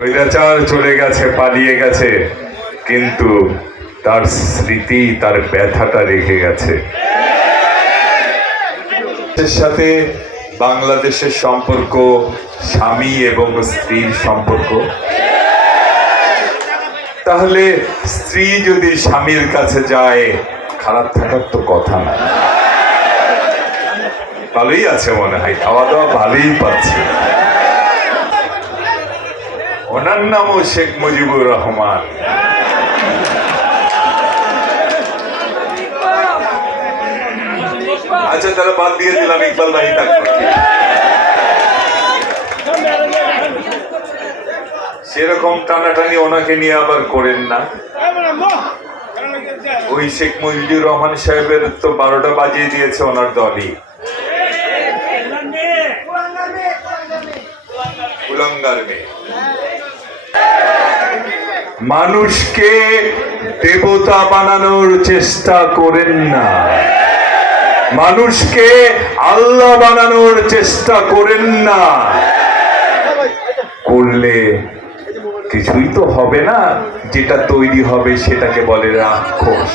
স্বৈরাচার চলে গেছে, পালিয়ে গেছে, কিন্তু তার স্মৃতি, তার ব্যথাটা রেখে গেছে। এর সাথে বাংলাদেশের সম্পর্ক স্বামী এবং স্ত্রীর সম্পর্ক। তাহলে স্ত্রী যদি স্বামীর কাছে যায়, খারাপ থাকার তো কথা না। ভালোই আছে মনে হয়, খাওয়া দাওয়া ভালোই পাচ্ছে। ওনার নামও শেখ মুজিবুর রহমান। আচ্ছা, তারা বাদ দিয়ে দিলাম, ইকবাল ভাই থাকবে। সেরকম টানাটানি ওনাকে নিয়ে আবার করেন না। ওই শেখ মুজিবুর রহমান সাহেবের তো 12টা বাজিয়ে দিয়েছে ওনার দলই। কুলাঙ্গার মেয়ে। মানুষকে দেবতা বানানোর চেষ্টা করেন না, মানুষকে আল্লাহ বানানোর চেষ্টা করেন না। করলে কিছুই তো হবে না, যেটা তৈরি হবে সেটাকে বলে রাক্ষস,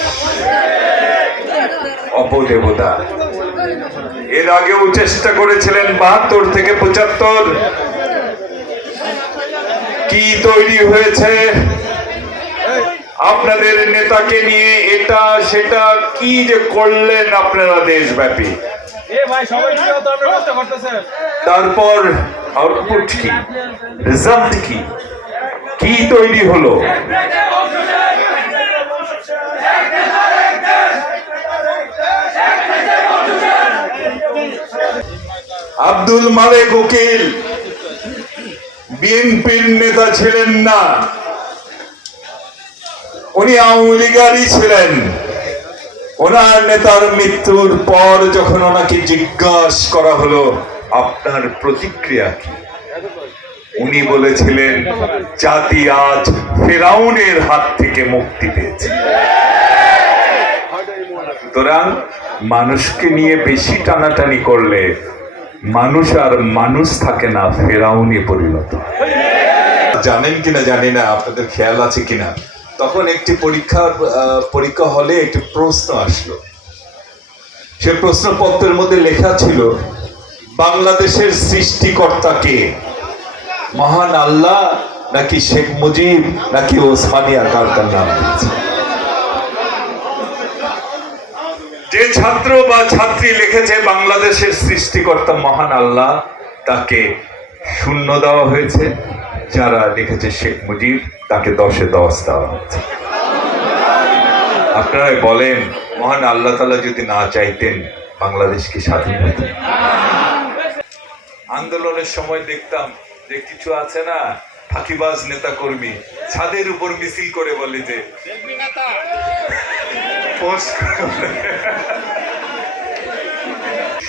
অপদেবতা। এর আগেও চেষ্টা করেছিলেন 72 থেকে 75। কি তৈরি হয়েছে? আপনাদের নেতাকে নিয়ে এটা সেটা কি যে করলেন আপনারা দেশব্যাপী। তারপর আউটপুট কি, রেজাল্ট কি, কি তৈরি হলো? আব্দুল মালেক উকিল বিএনপির নেতা ছিলেন না, উনি আওয়ামী লীগেরই ছিলেন। ওনার নেতার মৃত্যুর পর যখন ওনাকে জিজ্ঞাসা করা হলো আপনার প্রতিক্রিয়া কি, উনি বলেছিলেন জাতি আজ ফেরাউনের হাত থেকে মুক্তি পেয়েছে। সুতরাং মানুষকে নিয়ে বেশি টানাটানি করলে মানুষ আর মানুষ থাকে না, ফেরাউনে পরিণত। জানেন কিনা জানি না, আপনাদের খেয়াল আছে কিনা, তখন একটি পরীক্ষা হলে একটি প্রশ্ন আসলো। সে প্রশ্নপত্রের মধ্যে লেখা ছিল বাংলাদেশের সৃষ্টিকর্তা কে, মহান আল্লাহ নাকি শেখ মুজিব নাকি ওসমানিয়া কারখানার নাম দিয়েছে। যে ছাত্র বা ছাত্রী লিখেছে বাংলাদেশের সৃষ্টিকর্তা মহান আল্লাহ, তাকে 0 দেওয়া হয়েছে। যারা লিখেছে শেখ মুজিব, তাকে 10-এ 10 দেওয়া হয়েছে। আপনারা বলেন, মহান আল্লাহ তাআলা যদি না চাইতেন বাংলাদেশ কি স্বাধীন হতো? আন্দোলনের সময় দেখতাম যে কিছু আছে না, ফাঁকিবাজ নেতা কর্মী ছাদের উপর মিছিল করে বলে যে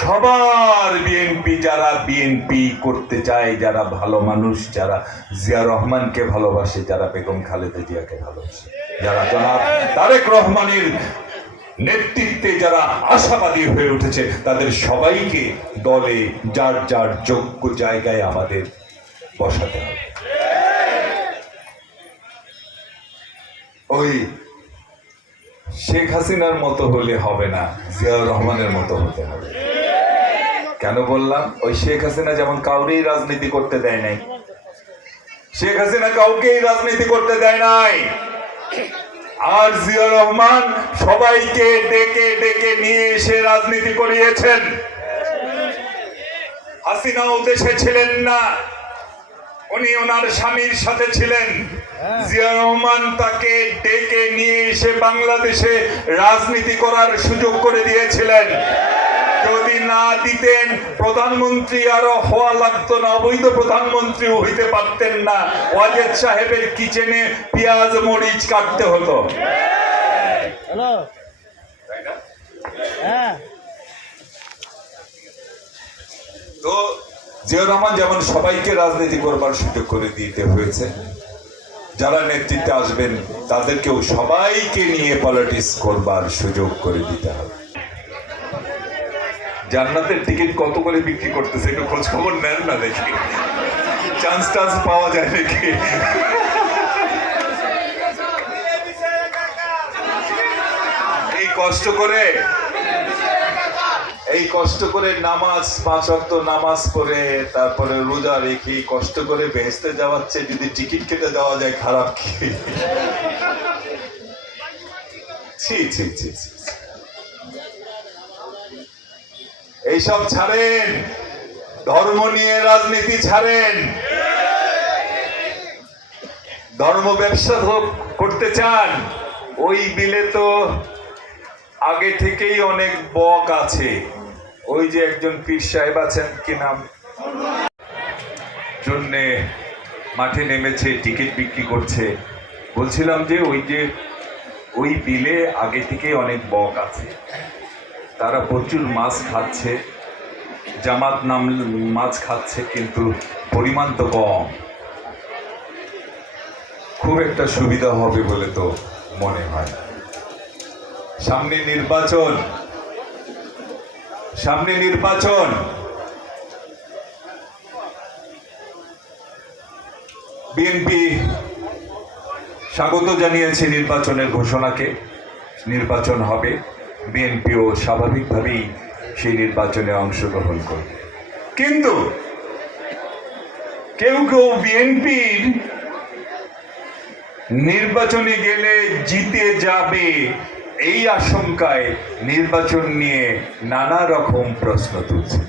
সবার বিএনপি, যারা বিএনপি করতে চায়, যারা ভালো মানুষ, যারা জিয়া রহমানকে ভালোবাসে, যারা বেগম খালেদা জিয়াকে ভালোবাসে, যারা জনাব তারেক রহমানের নেতৃত্বে যারা আশাবাদী হয়ে উঠেছে, তাদের সবাইকে দলে যার যার যোগ্য জায়গায় আমাদের বসাতে হবে। ওই শেখ হাসিনার মতো হলে হবে না, জিয়াউর রহমানের মতো হতে হবে। কেন বললাম? ওই শেখ হাসিনা যেমন কাউকেই রাজনীতি করতে দেয় নাই, শেখ হাসিনা কাউকেই রাজনীতি করতে দেয় নাই। আর জিয়াউর রহমান সবাইকে ডেকে ডেকে নিয়ে এসে রাজনীতি করিয়েছেন। হাসিনাও দেশে ছিলেন না, উনি ওনার স্বামীর সাথে ছিলেন। জিয়াউর রহমান তাকে ডেকে নিয়ে এসে বাংলাদেশে রাজনীতি করার সুযোগ করে দিয়েছিলেন। যদি না দিতেন প্রধানমন্ত্রী আরো হওয়া লাগতো না, অবৈধ প্রধানমন্ত্রী হইতে পারতেন না। ওয়াজেদ সাহেবের কিচেনে পেঁয়াজ মরিচ কাটতে হতো। তো জিয়াউর রহমান যেমন সবাইকে রাজনীতি করবার সুযোগ করে দিতে হয়েছে, যারা নেতৃত্বে আসবেন তাদেরকেও সবাইকে নিয়ে পলিটিক্স করবার সুযোগ করে দিতে হবে। জান্নাতের টিকিট কত করে বিক্রি করতেছে একটু খোঁজ খবর নেন না দেখি। চান্স টান্স পাওয়া যায় নাকি? এই কষ্ট করে নামাজ 5 ওয়াক্ত নামাজ পড়ে তারপরে রোজা রেখে কষ্ট করে বেহেশতে যাওয়াচ্ছে, যদি টিকিট কেটে যাওয়া যায় খারাপ কি? ছি ছি ছি ছি। এইসব ছাড়েন, ধর্ম নিয়ে রাজনীতি ছাড়েন। ধর্ম ব্যবসা করতে চান, ওই বিলে তো আগে থেকেই অনেক বক আছে। ওই যে একজন পীর সাহেব আছেন, কি নাম, জন্যে মাঠে নেমেছে, টিকিট বিক্রি করছে। বলছিলাম যে ওই বিলে আগে থেকেই অনেক বক আছে, তারা প্রচুর মাছ খাচ্ছে, জামাত নাম মাছ খাচ্ছে, কিন্তু পরিমাণ তো কম। খুব একটা সুবিধা হবে বলে তো মনে হয় না। সামনে নির্বাচন, বিএনপি স্বাগত জানিয়েছে নির্বাচনের ঘোষণাকে। নির্বাচন হবে, বিএনপিও স্বাভাবিকভাবেই সেই নির্বাচনে অংশগ্রহণ করবে। কিন্তু কেউ কেউ বিএনপির নির্বাচনে গেলে জিতে যাবে এই আশঙ্কায় নির্বাচন নিয়ে নানা রকম প্রশ্ন তুলছে।